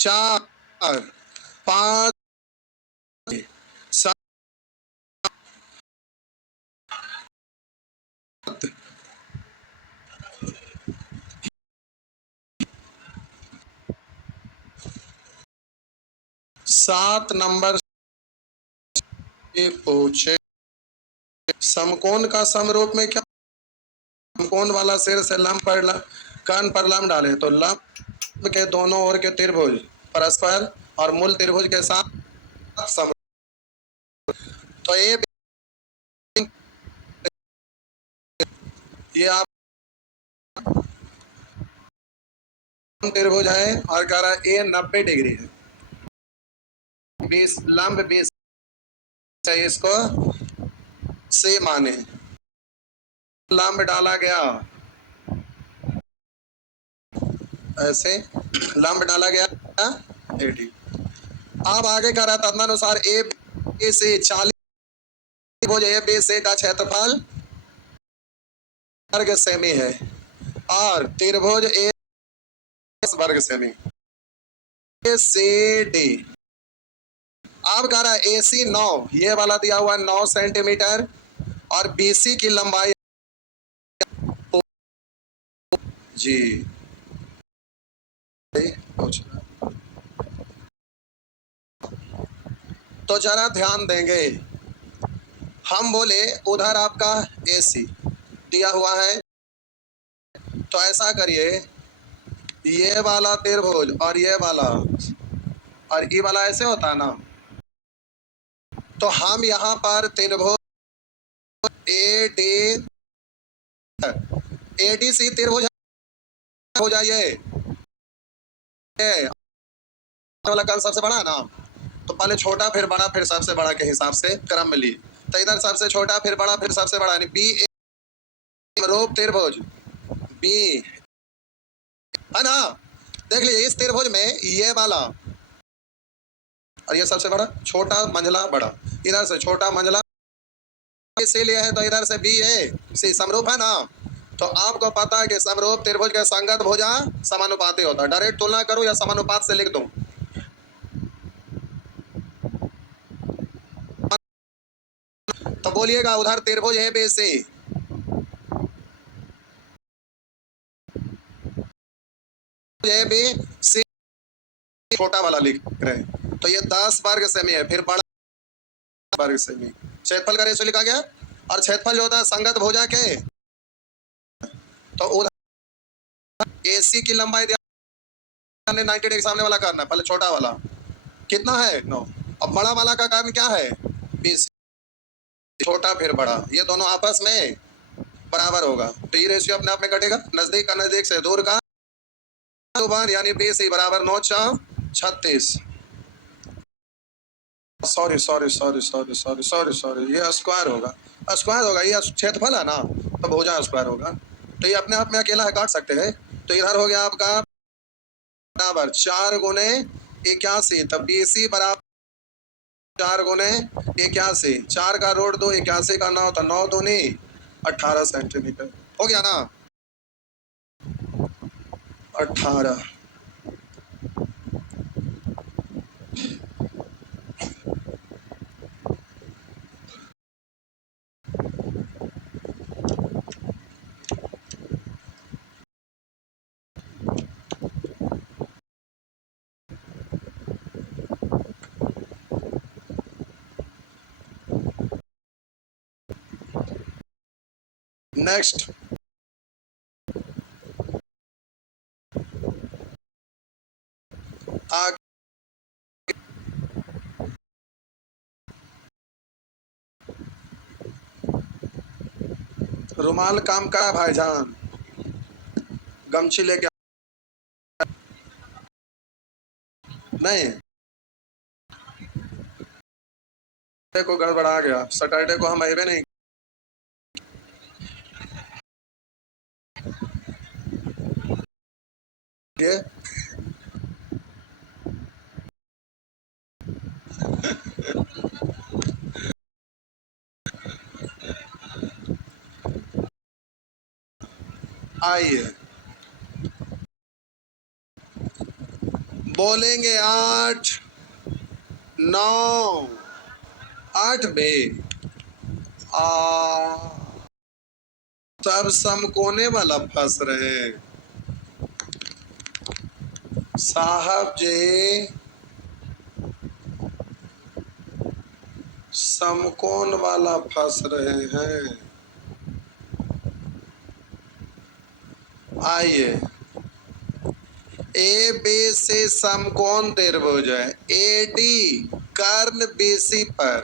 4 5 7 7 number ये पूछे समकोण का समरूप में क्या समकोण वाला सिर से लंब पर कर्ण पर लंब डाले तो लंब के दोनों ओर के त्रिभुज परस्पर और मूल त्रिभुज के साथ सम तो ये आप त्रिभुज है और कह रहा है ए 90 डिग्री है 20 लंब 20 है इसको से माने लंब डाला गया ऐसे लंब डाला गया 80। अब आगे कह रहा है तदनुसार ए से 40 त्रिभुज ए बी से का क्षेत्रफल वर्ग सेमी है और त्रिभुज ए वर्ग सेमी ए से डी। अब कह रहा है AC 9 ये वाला दिया हुआ 9 सेंटीमीटर और BC की लंबाई जी तो जरा ध्यान देंगे हम बोले उधर आपका AC दिया हुआ है तो ऐसा करिए ये वाला त्रिभुज और ये वाला और ये वाला ऐसे होता है ना तो हम यहाँ पर त्रिभुज ADC त्रिभुज हो जाइए वाला कर्ण सबसे बड़ा है ना तो पहले छोटा फिर बड़ा फिर सबसे बड़ा के हिसाब से क्रम में ली तो इधर सबसे छोटा फिर बड़ा फिर सबसे बड़ा यानी बी रूप त्रिभुज बी है ना। देख लीजिए इस त्रिभुज में ये वाला और ये सबसे बड़ा छोटा मंझला बड़ा इधर से छोटा मंझला इसीलिए है तो इधर से बी ए सी समरूप है ना तो आपको पता है कि समरूप त्रिभुज के संगत भुजा समानुपाती होता है। डायरेक्ट तुलना करूं या समानुपात से लिख दूं तो बोलिएगा उधर त्रिभुज A B C A B C छोटा वाला लिख रहे तो ये 10 वर्ग सेमी है फिर बड़ा वर्ग सेमी क्षेत्रफल का रेशो लिखा गया और क्षेत्रफल जो होता है संगत भुजा के तो उधर AC की लंबाई हमने 90 डिग्री सामने वाला करना है पहले छोटा वाला कितना है 9 अब बड़ा वाला का कारण क्या है 20 छोटा फिर बड़ा ये दोनों आपस में बराबर होगा तो ये रेशियो अपने आप में कटेगा नजदीक का नजदीक से दूर का यानी 20 बराबर 9 4 36 sorry sorry sorry sorry sorry sorry sorry ये स्क्वायर होगा ये क्षेत्रफल है ना तो भुजा स्क्वायर होगा तो ये अपने आप में अकेला है काट सकते हैं तो इधर हो गया आपका बराबर 4 गुने 81 तब BC बराबर 4 गुने 81 4 का रूट 2 81 का 9 तो 9 दूनी 18 सेंटीमीटर हो गया ना 18। नेक्स्ट रुमाल काम करा भाईजान गमछी लेके नहीं को गड़बड़ा गया सैटरडे को हम आए नहीं ये आइए बोलेंगे 8 9 8 बे सब समकोने वाला फंस रहे साहब जी, समकोण वाला फंस रहे हैं। आइए, ए बी से समकोण त्रिभुज है। ए डी कर्ण बीसी पर,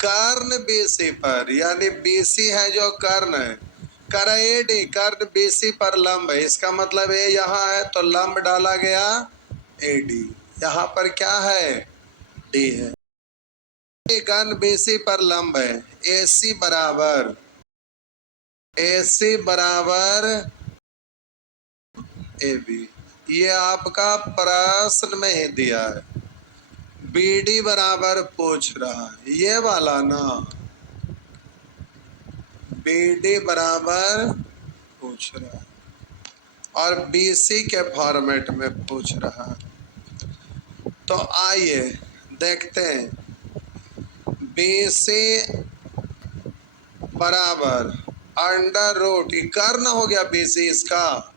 कर्ण बीसी पर, यानी बीसी है जो कर्ण है, कर ए डी कर्ण बीसी पर लंब है। इसका मतलब ए यहाँ है तो लंब डाला गया ए डी। यहाँ पर क्या है? डी है। कर्ण बीसी पर लंब है। ए सी बराबर ए बी, ये आपका प्रश्न में ही दिया है। बी डी बराबर पूछ रहा है, ये वाला ना, बी डी बराबर पूछ रहा है और बी सी के फॉर्मेट में पूछ रहा है। तो आइए देखते हैं, बी सी बराबर अंडर रूट, कर्ण हो गया बी सी इसका,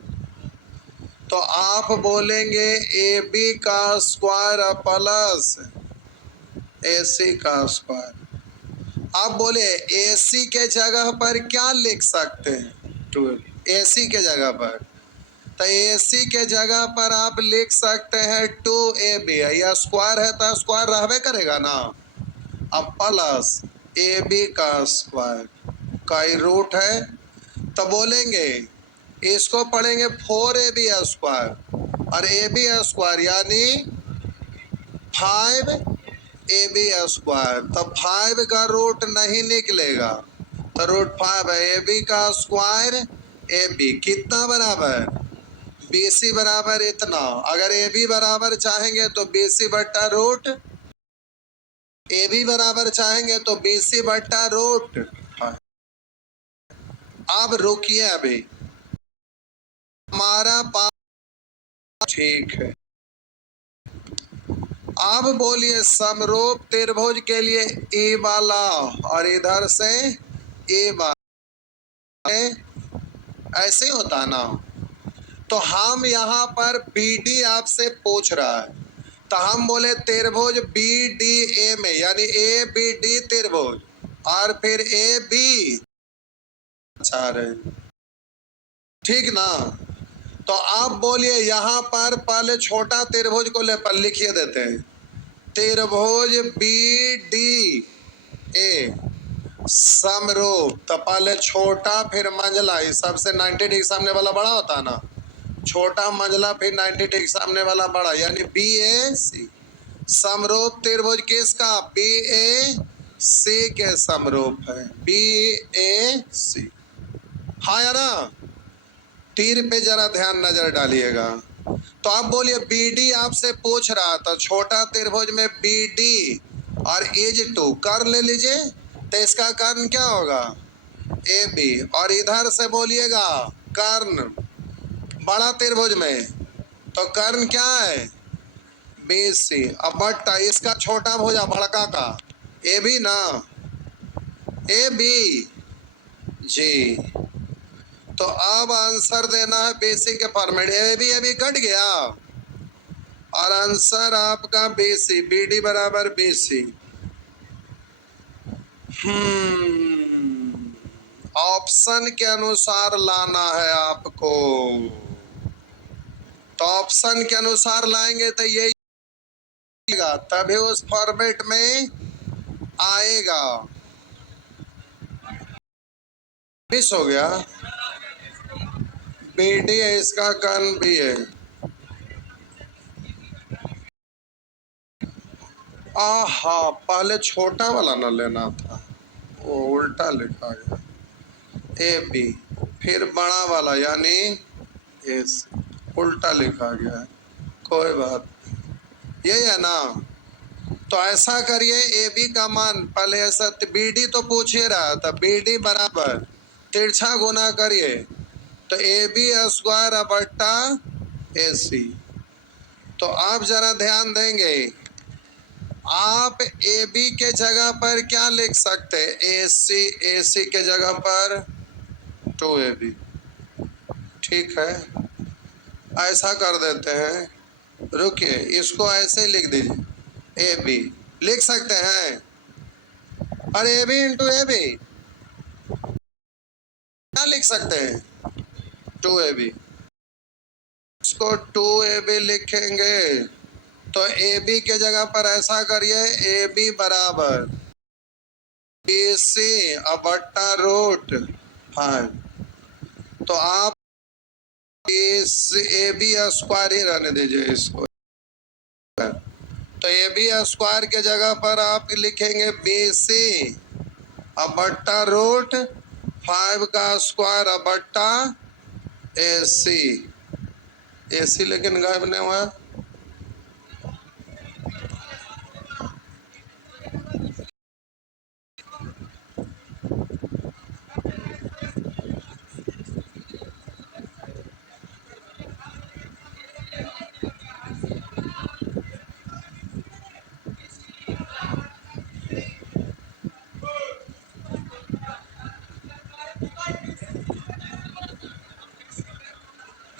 तो आप बोलेंगे ए बी का स्क्वायर प्लस ए सी का स्क्वायर। आप बोले ए सी के जगह पर क्या लिख सकते हैं? 12 ए सी के जगह पर, तो ए सी के जगह पर आप लिख सकते हैं 2ab, या स्क्वायर है तो स्क्वायर रहबे करेगा ना। अब प्लस ए बी का स्क्वायर का रूट है, तो बोलेंगे इसको पढ़ेंगे 4ab स्क्वायर और ए बी स्क्वायर यानी 5ab स्क्वायर। तो 5 का रूट नहीं निकलेगा, तो रूट 5 है। ए बी का स्क्वायर ए बी कितना बराबर? बी सी बराबर इतना। अगर ए बी बराबर चाहेंगे तो बी सी बट्टा रूट, ए बी बराबर चाहेंगे तो बी सी बट्टा रूट। अब रुकिए, अभी हमारा बात ठीक है। अब बोलिए समरूप त्रिभुज के लिए ए वाला और इधर से ए वाला ऐसे होता ना, तो हम यहाँ पर बी डी आपसे पूछ रहा है, तो हम बोले त्रिभुज बी डी ए में, यानी ए बी डी त्रिभुज और फिर ए बी चाह रहे, ठीक ना। तो आप बोलिए यहाँ पर पहले छोटा त्रिभुज को ले पर लिखिए देते हैं, त्रिभुज बी डी ए समरूप, तो पहले छोटा फिर मंझला, इस सबसे 90 डिग्री सामने वाला बड़ा होता है ना, छोटा मंझला फिर 90 डिग्री सामने वाला बड़ा, यानी बी ए सी। समरूप त्रिभुज किसका? बी ए सी के समरूप है, बी ए सी। हाँ या ना? तीर पे जरा ध्यान नजर डालिएगा। तो आप बोलिए बी डी आपसे पूछ रहा था, छोटा त्रिभुज में बी डी और एज 2 कर ले लीजिए, तो इसका कर्ण क्या होगा? ए बी, और इधर से बोलिएगा कर्ण बड़ा त्रिभुज में, तो कर्ण क्या है? B C. अब बट्टा इसका छोटा भुजा बड़का का ए बी ना, ए बी जी। तो अब आंसर देना है बेसी के फॉर्मेट, ए बी कट गया और आंसर आपका बेसी, बी डी बराबर बेसी। ऑप्शन के अनुसार लाना है आपको, तो ऑप्शन के अनुसार लाएंगे तो यही तभी उस फॉर्मेट में आएगा। मिस हो गया, बी डी है, इसका कर्ण भी है। आहा, पहले छोटा वाला ना लेना था, वो उल्टा लिखा गया, ए बी फिर बड़ा वाला यानी ए सी, उल्टा लिखा गया है, कोई बात यही है ना। तो ऐसा करिए, ए बी का मान पहले ऐसा, बी डी तो पूछ ही रहा था, बी डी बराबर तिरछा गुना करिए तो ए बी स्क्वायर बट्टा ए सी, तो आप जरा ध्यान देंगे, आप ए बी के जगह पर क्या लिख सकते हैं? ए सी के जगह पर 2AB। ठीक है, ऐसा कर देते हैं, रुकिए, इसको ऐसे लिख दीजिए, ए बी लिख सकते हैं। और A B into A B क्या लिख सकते हैं? 2AB। इसको 2AB लिखेंगे तो ए बी के जगह पर ऐसा करिए, ए बी बराबर बी सी बट्टा रूट 5। तो आप इस ए बी स्क्वायर ही रहने दीजिए इसको। तो ए बी स्क्वायर के जगह पर आप लिखेंगे बी सी बट्टा रूट 5 का स्क्वायर बट्टा ए सी लेकिन गायब नहीं हुआ।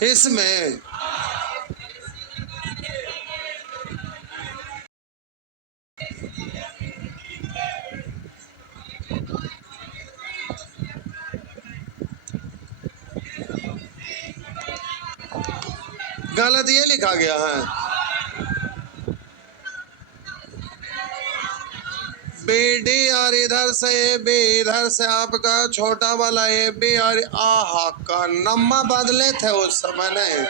इसमें गलत ये लिखा गया है, बी डी और इधर से ए बी, इधर से आपका छोटा वाला ए बी और आहा का नम्मा बदले थे उस समय नहीं,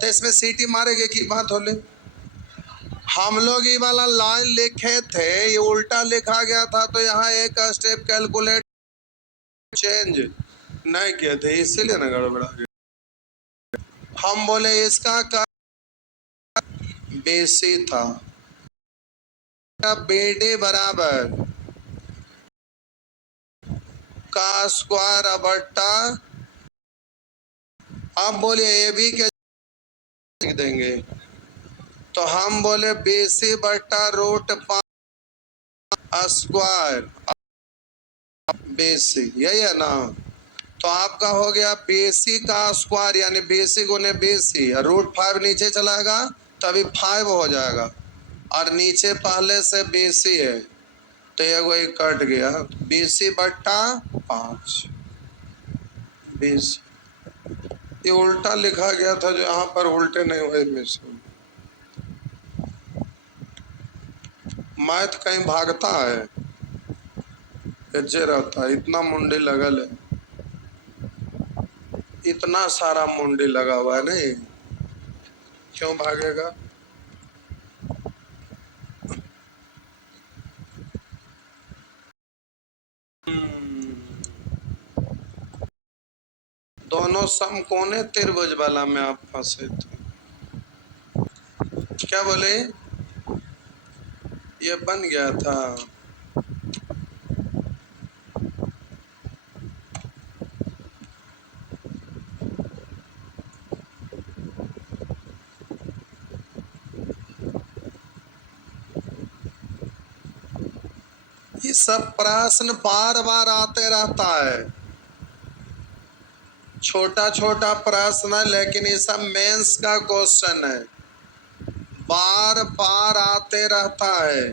तो इसमें सीटी मारेगे की बात होली। हम लोग ये वाला लाइन लिखे थे, ये उल्टा लिखा गया था, तो यहाँ एक स्टेप कैलकुलेट चेंज नहीं किए थे, इसीलिए ना गड़बड़ा गया। हम बोले इसका का बेसी था, BD बराबर का स्क्वायर बट्टा, आप बोले ए बी के लिख देंगे, तो हम बोले BC बट्टा रूट 5 स्क्वायर BC, यही है ना। तो आपका हो गया BC का स्क्वायर यानी BC गुने BC, रूट 5 नीचे चलाएगा तभी 5 हो जाएगा, और नीचे पहले से BC है तो ये वही कट गया, BC बट्टा 5 BC। ये उल्टा लिखा गया था, जो यहाँ पर उल्टे नहीं हुए मिशन। मैथ कहीं भागता है, जे रहता है, इतना मुंडी लगल है, इतना सारा मुंडी लगा हुआ है, नहीं क्यों भागेगा? दोनों समकोणे त्रिभुज वाला में आप फंसे थे। क्या बोले? ये बन गया था, ये सब प्रश्न बार बार आते रहता है, छोटा छोटा प्रश्न है, लेकिन ये सब मेंस का क्वेश्चन है, बार बार आते रहता है।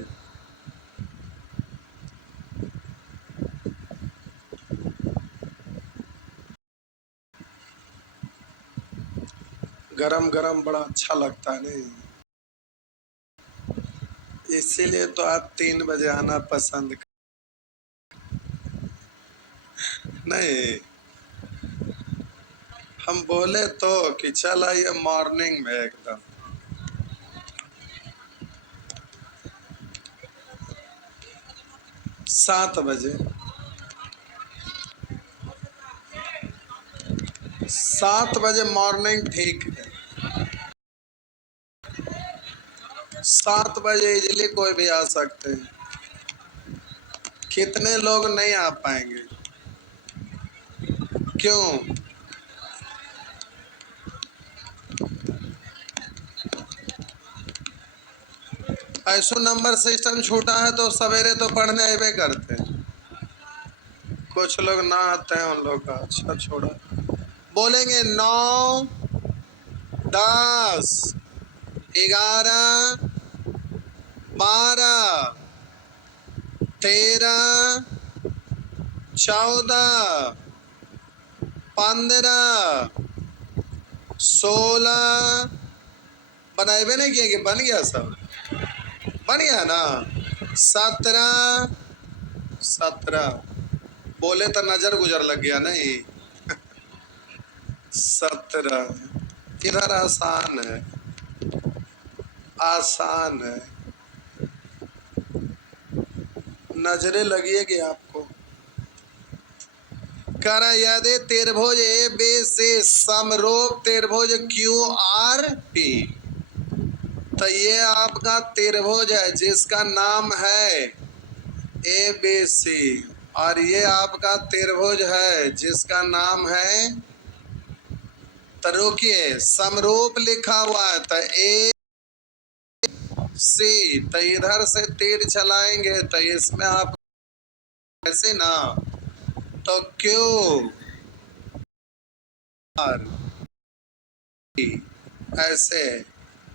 गरम गरम बड़ा अच्छा लगता है, नहीं? इसीलिए तो आप 3 बजे आना पसंद नहीं। हम बोले तो कि चल आइए मॉर्निंग में, एकदम 7 बजे, 7 बजे मॉर्निंग ठीक है। 7 बजे इजली कोई भी आ सकते हैं। कितने लोग नहीं आ पाएंगे? क्यों? ऐसो नंबर सिस्टम छूटा है तो सवेरे तो पढ़ने आवे करते हैं, कुछ लोग ना आते हैं उन लोग का। अच्छा छोड़ा, बोलेंगे 9 10 11 12 13 14 15 16 बनाए नहीं किए कि बन गया, सब बन गया ना। 17 17 बोले तो नजर गुजर लग गया नहीं। 17 इधर आसान है, आसान है, नजरे लगिएगी आपको। कर यदि त्रिभुज ए बी सी समरूप त्रिभुज क्यू आर पी, तो ये आपका त्रिभुज है जिसका नाम है ए बी सी, और ये आपका त्रिभुज है जिसका नाम है, तो रुकिए, समरूप लिखा हुआ है तो ए सी, तो इधर से तीर चलाएंगे तो इसमें आप ऐसे ना, तो क्यू आर ऐसे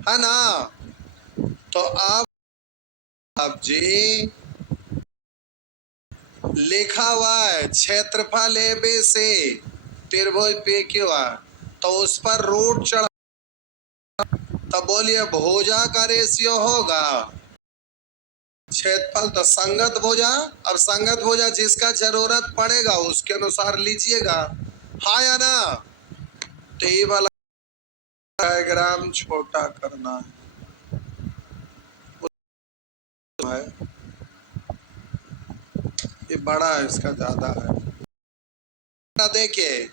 है ना। तो आप जी लिखा हुआ है क्षेत्रफल ए बी सी त्रिभुज पी क्यू आर, तो उस पर रूट चढ़ा, तो बोलिए भुजा का रेशियो होगा क्षेत्रफल, तो संगत भुजा। अब संगत भुजा जिसका जरूरत पड़ेगा उसके अनुसार लीजिएगा, हाँ या ना। तो ये वाला डायग्राम छोटा करना है, ये बड़ा है इसका ज्यादा है। देखिए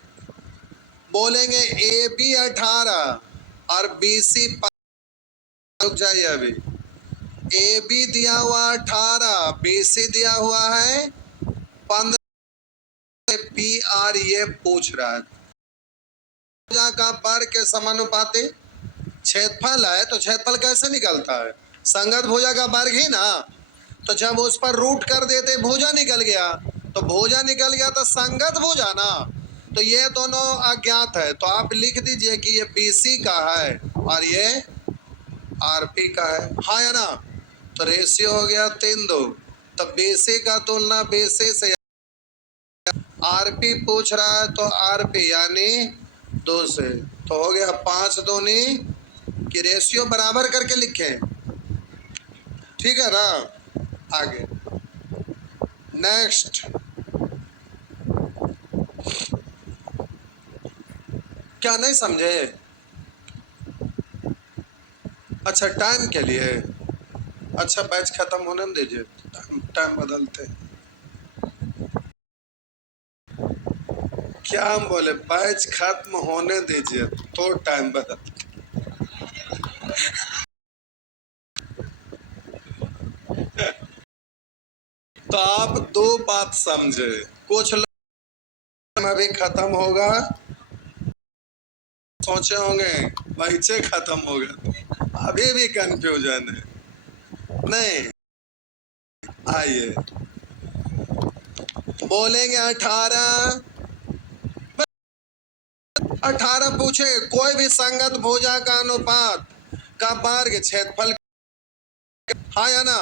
बोलेंगे ए बी 18 और बी सी, रुक जाइए अभी, ए बी दिया हुआ 18, बी सी दिया हुआ है 15, पी आर ये पूछ रहा है भुजा का वर्ग के समानुपाती क्षेत्रफल है, तो क्षेत्रफल कैसे निकलता है, संगत भुजा का वर्ग ही ना। तो जब उस पर रूट कर देते भुजा निकल गया, तो भुजा निकल गया तो संगत भुजा ना। तो ये दोनों अज्ञात है, तो आप लिख दीजिए कि ये BC का है और ये RP का है, हाँ या ना। तो रेशियो हो गया 3:2, तो BC का तुलना BC से, RP पूछ रहा है तो RP यानी 2 से, तो हो गया 5 दूनी की रेशियो बराबर करके लिखें, ठीक है ना। आगे नेक्स्ट, क्या नहीं समझे? अच्छा टाइम के लिए, अच्छा बैच खत्म होने दीजिए, टाइम बदलते। क्या हम बोले, बैच खत्म होने दीजिए तो टाइम बदल। तो आप दो बात समझे, कुछ लोग अभी खत्म होगा सोचे होंगे बैचे खत्म हो गए, अभी भी कंफ्यूजन है नहीं। आइए बोलेंगे 18 पूछे कोई भी संगत भुजा का अनुपात का वर्ग क्षेत्रफल, हाँ या ना।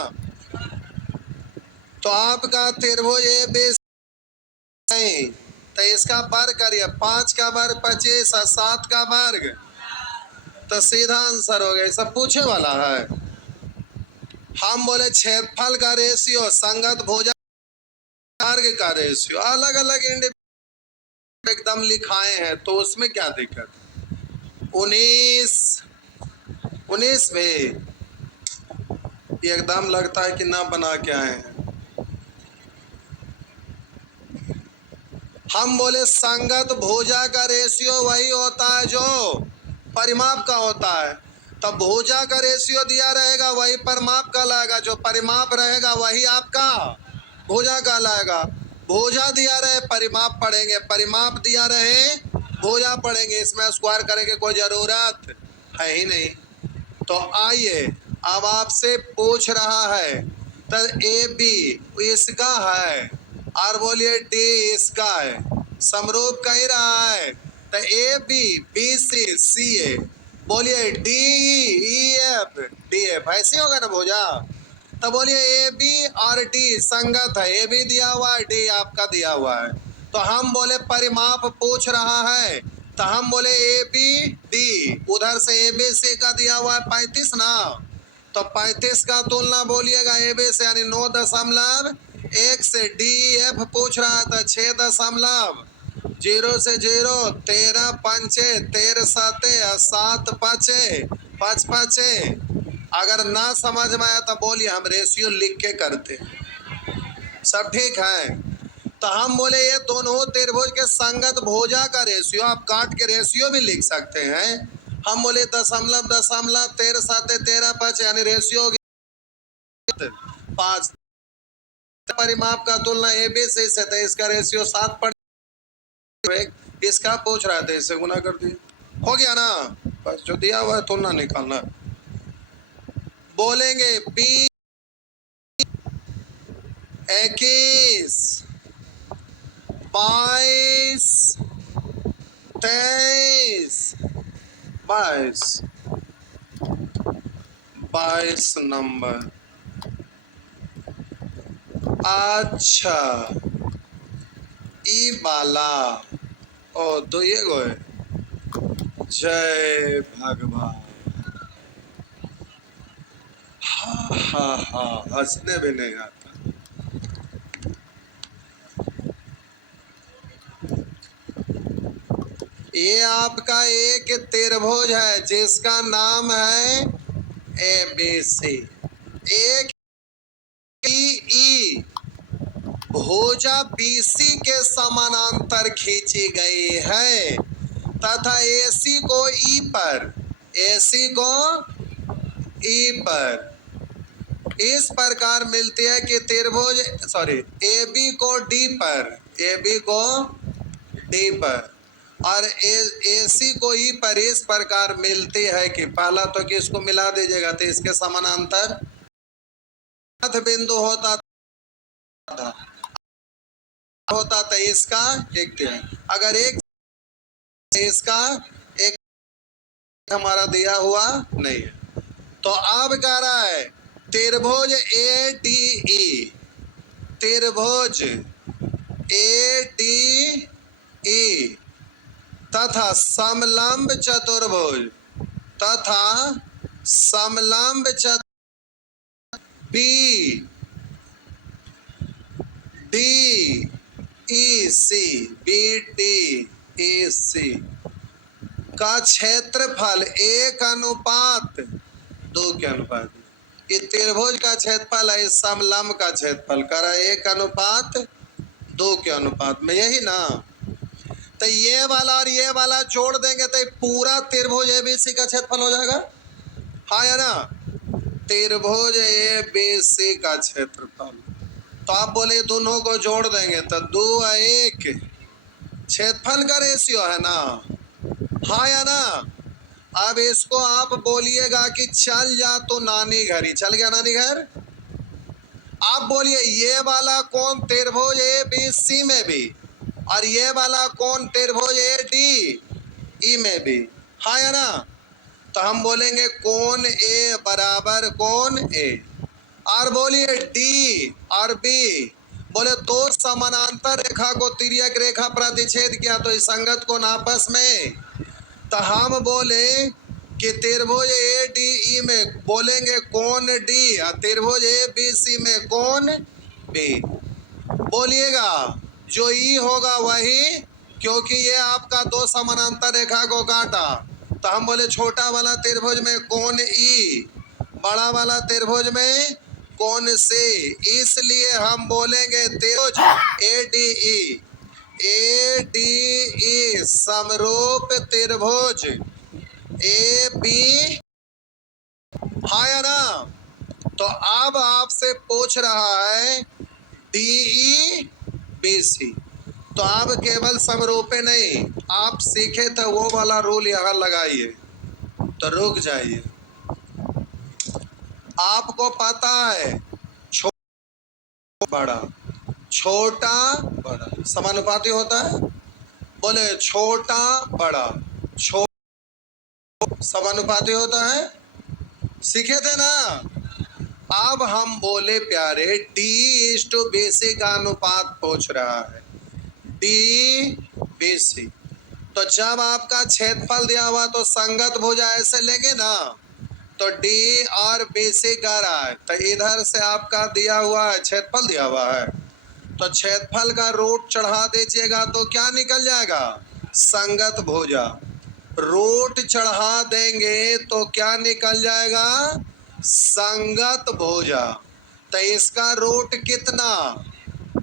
तो आपका त्रिभुज ए बी नहीं, तो इसका वर्ग करिए, 5 का वर्ग 25 और 7 का वर्ग, तो सीधा आंसर हो गया, सब पूछे वाला है। हम बोले क्षेत्रफल का रेशियो संगत भुजा वर्ग का रेशियो अलग अलग एकदम लिखाए हैं, तो उसमें क्या दिक्कत। 19 में एकदम लगता है कि ना बना के आए हैं। हम बोले संगत भुजा का रेशियो वही होता है जो परिमाप का होता है, तब भुजा का रेशियो दिया रहेगा वही परिमाप कहलाएगा, जो परिमाप रहेगा वही आपका भुजा कहलाएगा। भुजा दिया रहे परिमाप पढ़ेंगे, परिमाप दिया रहे भुजा पढ़ेंगे, इसमें स्क्वायर करने की कोई जरूरत है ही नहीं। तो आइए अब आपसे पूछ रहा है तो ए बी इसका है और बोलिए डी इसका है, समरूप कह रहा है तो ए बी बी सी सी ए, बोलिए D E F D F, ऐसे होगा ना भोजा। तो बोलिए ए बी और डी संगत है, ए बी दिया हुआ है, डी आपका दिया हुआ है। तो हम बोले परिमाप पूछ रहा है तो हम बोले ए बी डी, उधर से ए बी सी का दिया हुआ है 35 ना, तो 35 का तुलना बोलिएगा ए बी से यानी 9.1 से, डी एफ पूछ रहा था 6.0 से 0, 13 पंचे 13 सते 7 पाँचे 5 पाँचे। अगर ना समझ में आया तो बोलिए हम रेशियो लिख के करते, सब ठीक है। तो हम बोले ये दोनों त्रिभुज के संगत भुजा का रेशियो, आप काट के रेशियो भी लिख सकते हैं। हम बोले दशमलव दशमलव 13 साते 13 5 यानी रेशियो 5। परिमाप का तुलना ए बी से तो इसका रेशियो 7 पड़, इसका पूछ रहा था इसे गुना कर दिए, हो गया ना। बस जो दिया हुआ है तुलना निकालना। बोलेंगे बी 21 22 23 22 22 नंबर। अच्छा ई वाला ओ तो ये गो है, जय भगवान। हाँ हाँ हाँ, हंसने भी नहीं आता। ये आपका एक त्रिभुज है जिसका नाम है ए बी सी। एक ई भुजा बीसी के समानांतर खींची गई है तथा एसी को ई पर, एसी को ई पर इस प्रकार मिलती है कि त्रिभुज ए बी को डी पर, ए बी को डी पर और एसी को ई पर इस प्रकार मिलती है कि पहला तो किसको मिला दीजिएगा तो इसके समानांतर बिंदु होता तो इसका एक, अगर एक इसका एक हमारा दिया हुआ नहीं है। तो अब कह रहा है त्रिभुज ए डी ई, त्रिभुज ए डी ई तथा समलंब चतुर्भुज, तथा समलंब चतुर्भुज बी डी ई सी, बी डी ई सी का क्षेत्रफल 1:2 के अनुपात, ये त्रिभुज का क्षेत्रफल है, समलंब का क्षेत्रफल करा 1:2 के अनुपात में, यही ना। तो ये वाला और ये वाला जोड़ देंगे तो पूरा त्रिभुज एबीसी का क्षेत्रफल हो जाएगा, हाँ या ना। त्रिभुज एबीसी का क्षेत्रफल, तो आप बोले दोनों को जोड़ देंगे तो 2 और 1 क्षेत्रफल का रेशियो है ना, हाँ या ना। अब इसको आप बोलिएगा कि चल जा तो नानी घर ही, चल गया नानी घर। आप बोलिए ये वाला कौन त्रिभुज ए बी सी में भी और ये वाला कौन त्रिभुज ए डी ई में भी, हाँ या ना। तो हम बोलेंगे कोण ए बराबर कोण ए, और बोलिए डी और बी, बोले दो समानांतर रेखा को तिर्यक रेखा प्रतिच्छेद किया तो इस संगत को आपस में, तो हम बोले कि त्रिभुज ए डी ई में बोलेंगे कोण डी और त्रिभुज ए बी सी में कोण बी। बोलिएगा जो ई होगा वही, क्योंकि ये आपका दो समानांतर रेखा को काटा, तो हम बोले छोटा वाला त्रिभुज में कोण ई, बड़ा वाला त्रिभुज में कोण सी, इसलिए हम बोलेंगे त्रिभुज A D E, A D E समरूप त्रिभुज ए बी, हाँ या ना। तो अब आपसे पूछ रहा है डी ई बी सी, तो आप केवल समरूपे नहीं, आप सीखे तो वो वाला रूल यहाँ लगाइए, तो रुक जाइए। आपको पता है बड़ा, छोटा बड़ा समानुपाती होता है। बोले छोटा बड़ा समानुपाती होता है, सीखे थे ना। अब हम बोले प्यारे डी इज टू बीसी का अनुपात पूछ रहा है, डी बीसी। तो जब आपका क्षेत्रफल दिया हुआ तो संगत भुजा ऐसे लेंगे ना, तो डी और बीसी कह रहा है, तो इधर से आपका दिया हुआ है क्षेत्रफल दिया हुआ है, तो क्षेत्रफल का रूट चढ़ा दीजिएगा तो क्या निकल जाएगा, संगत भुजा। रूट चढ़ा देंगे तो क्या निकल जाएगा, संगत भुजा। तो इसका रूट कितना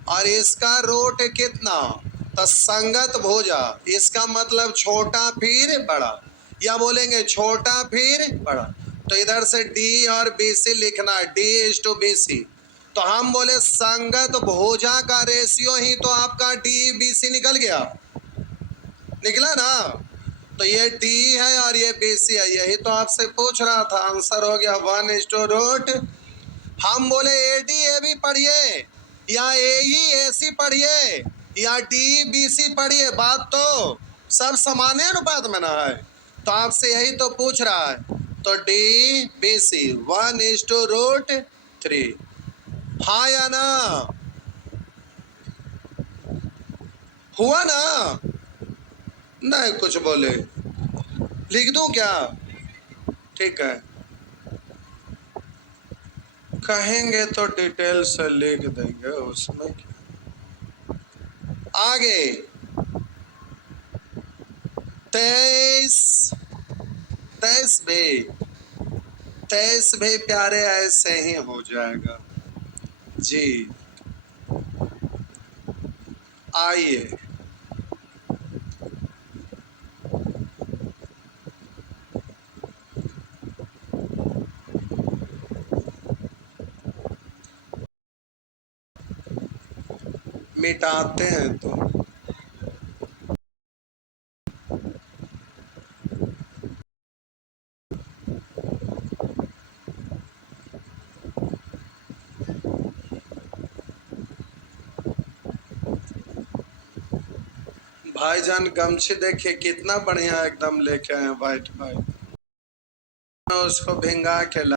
और इसका रूट कितना, तो संगत भुजा। इसका मतलब छोटा फिर बड़ा, या बोलेंगे छोटा फिर बड़ा। तो इधर से डी और बीसी लिखना, डी इज टू बीसी। तो हम बोले संगत भुजा का रेशियो ही तो आपका डी बीसी निकल गया, निकला ना। तो ये डी है और ये बीसी है, यही तो आपसे पूछ रहा था। आंसर हो गया 1:रूट। हम बोले ए डी ए बी पढ़िए या ए ई ए सी पढ़िए या डी बी सी पढ़िए, बात तो सब समान अनुपात में ना है। तो आपसे यही तो पूछ रहा है। तो डी बी सी 1:√3। हाँ या ना, हुआ ना, नहीं कुछ बोले, लिख दूं क्या, ठीक है, कहेंगे तो डिटेल से लिख देंगे, उसमें क्या। आगे 23 भी प्यारे ऐसे ही हो जाएगा जी। आइए मिटाते हैं तो भाईजान गमछी देखिए कितना बढ़िया एकदम लेके आए वाइट वाइट, उसको भिंगा के ला।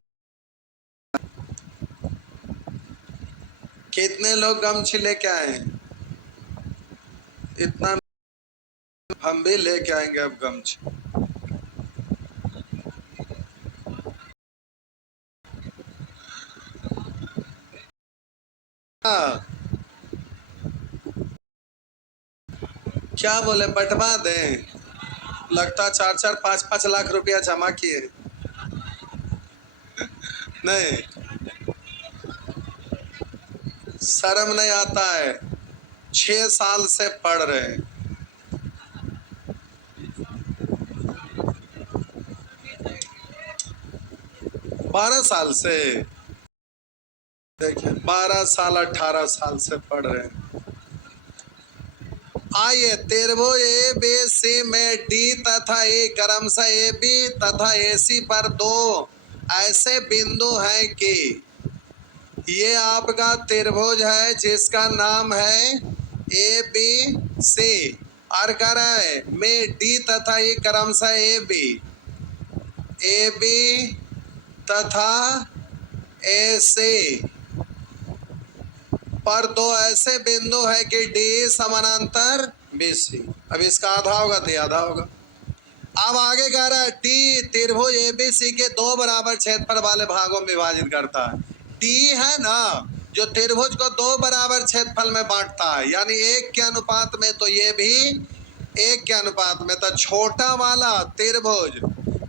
कितने लोग गमछी लेके आए हैं, इतना हम भी लेके आएंगे अब गमछी। हाँ क्या बोले, बंटवा दें, लगता 4-4, 5-5 लाख रुपया जमा किए। नहीं, शर्म नहीं आता है, 6 साल से पढ़ रहे हैं। बारह साल से, देखिए 12 साल 18 साल से पढ़ रहे हैं। आइए त्रिभुज ए बी सी में डी तथा ए क्रमशः ए बी तथा ए सी पर दो ऐसे बिंदु हैं कि ये आपका त्रिभुज है जिसका नाम है ए बी सी, और कह रहा है में डी तथा ए क्रमशः ए बी तथा ए सी पर दो ऐसे बिंदु है कि डी समानांतर बीसी। अब इसका आधा होगा तो आधा होगा। अब आगे कह रहा है टी त्रिभुज एबीसी के दो बराबर क्षेत्रफल वाले भागों में विभाजित करता है। टी है ना जो त्रिभुज को दो बराबर क्षेत्रफल में बांटता है, यानी एक के अनुपात में, तो ये भी एक के अनुपात में। तो छोटा वाला त्रिभुज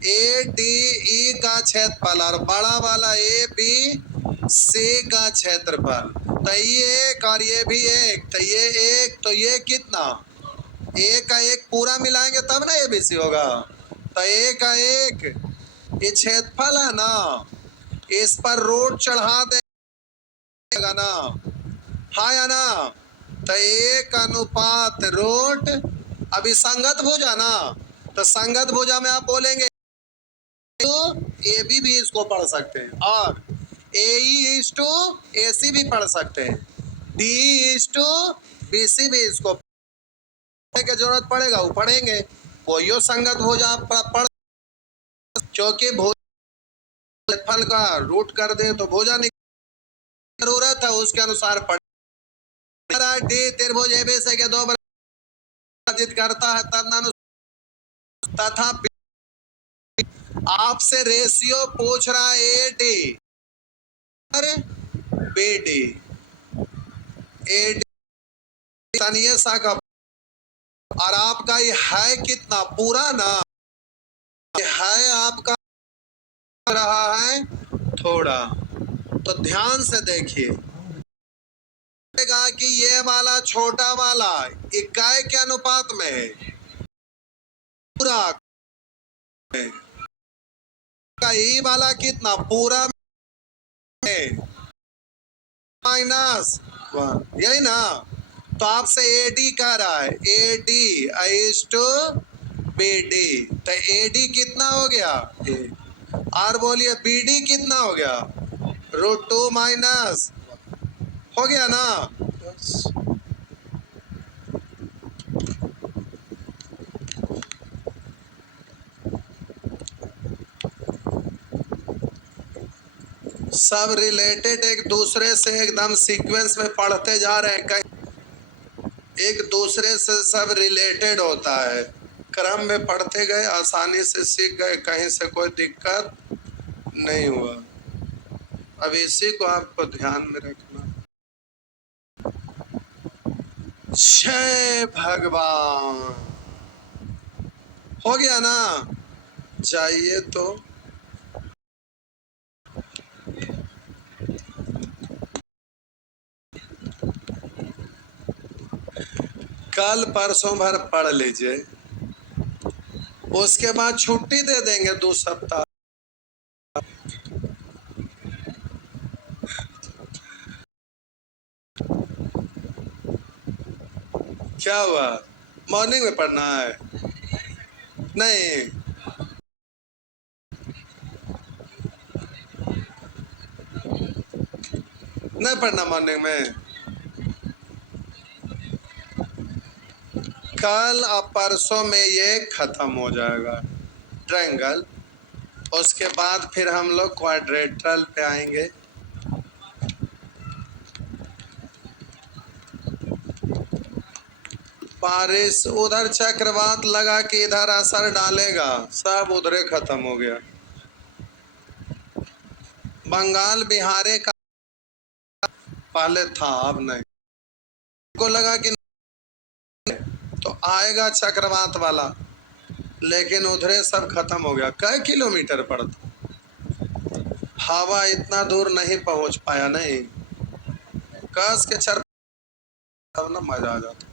ए डी ई का क्षेत्रफल और बड़ा वाला ए बी सी का क्षेत्रफल, तो ये एक और ये भी एक, तो ये एक, तो ये कितना, एक का एक पूरा मिलाएंगे तब ना एबीसी होगा। तो एक का एक ये क्षेत्रफल है ना, इस पर रूट चढ़ा देगा ना, हाँ या ना। तो एक अनुपात रूट, अभी संगत भुजा ना, तो संगत भुजा में आप बोलेंगे तो ए बी भी इसको पढ़ सकते हैं, और AE/AC भी पढ़ सकते हैं, DE/BC भी इसको पढ़ने की जरूरत पड़ेगा वो पढ़ेंगे, कोई संगत भुजा पढ़, क्योंकि फल का रूट कर दे तो भुजा निकल जरूरत है उसके अनुसार पढ़। डी त्रिभुज ABC के दो विभाजित करता है तथा आपसे रेशियो पूछ रहा है AD और BD, AD स्थानीय शाखा और आपका ये है कितना पूरा ना, ये है आपका रहा है थोड़ा, तो ध्यान से देखिए कि ये वाला छोटा वाला इकाई के अनुपात में है, पूरा का ये वाला कितना पूरा में -1, यही ना, तो आपसे AD कह रहा है, AD/BD, तो AD कितना हो गया और बोलिए BD कितना हो गया √2 हो गया ना। सब रिलेटेड एक दूसरे से एकदम सीक्वेंस में पढ़ते जा रहे हैं, कहीं एक दूसरे से सब रिलेटेड होता है, क्रम में पढ़ते गए आसानी से सीख गए, कहीं से कोई दिक्कत नहीं हुआ। अब इसी को आपको ध्यान में रखना। जय भगवान, हो गया ना, चाहिए तो कल परसों भर पढ़ लीजिए, उसके बाद छुट्टी दे देंगे 2 सप्ताह। क्या हुआ, मॉर्निंग में पढ़ना है? नहीं, नहीं पढ़ना मॉर्निंग में, कल और परसों में ये खत्म हो जाएगा ट्रायंगल, उसके बाद फिर हम लोग क्वाड्रेटरल पे आएंगे। बारिश उधर चक्रवात लगा कि इधर असर डालेगा, सब उधरे खत्म हो गया। बंगाल बिहार का पहले था, अब नहीं, को लगा कि तो आएगा चक्रवात वाला, लेकिन उधरे सब खत्म हो गया। कई किलोमीटर पड़ता, हवा इतना दूर नहीं पहुंच पाया, नहीं कस के तब ना मजा आ जाता।